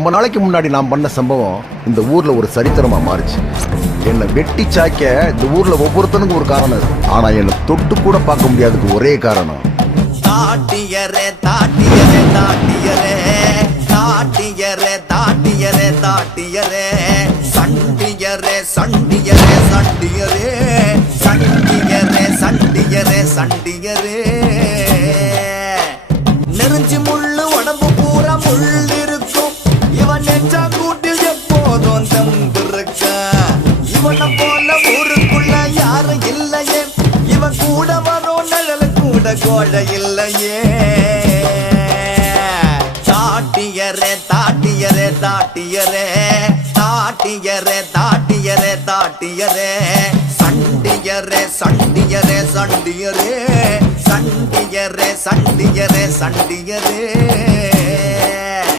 ரொம்ப நாளைக்கு முன்னாடி நான் பண்ண சம்பவம் இந்த ஊர்ல ஒரு சரித்திரமா மாறுச்சு. என்னை வெட்டி சாய்க்க இந்த ஊர்ல ஒவ்வொருத்தனுக்கும் ஒரு காரணம் இருக்கு. ஆனா என்னை தொட்டு கூட பார்க்க முடியாதுக்கு ஒரே காரணம் தாட்டியரே தாட்டியரே தாட்டியரே தாட்டியரே தாட்டியரே தாட்டியரே சண்டியரே சண்டியரே சண்டியரே சண்டியரே சண்டியரே சண்டியரே நெருஞ்சி முள்ளு உடம்பு பூரா முள் இருக்கும். இவன் நெஞ்சா கூட்டில் எப்போதும் தம்பிருக்க. இவனை போல ஊருக்குள்ள யாரும் இல்லையே. இவன் கூட வரும் நிழல் கூட கோழ இல்லையே. தாட்டியரே தாட்டியரே தாட்டியரே தாட்டியரே தாட்டியரே தாட்டியரே சண்டியரே சண்டியரே சண்டியரே சண்டியரே சண்டியரே சண்டியரே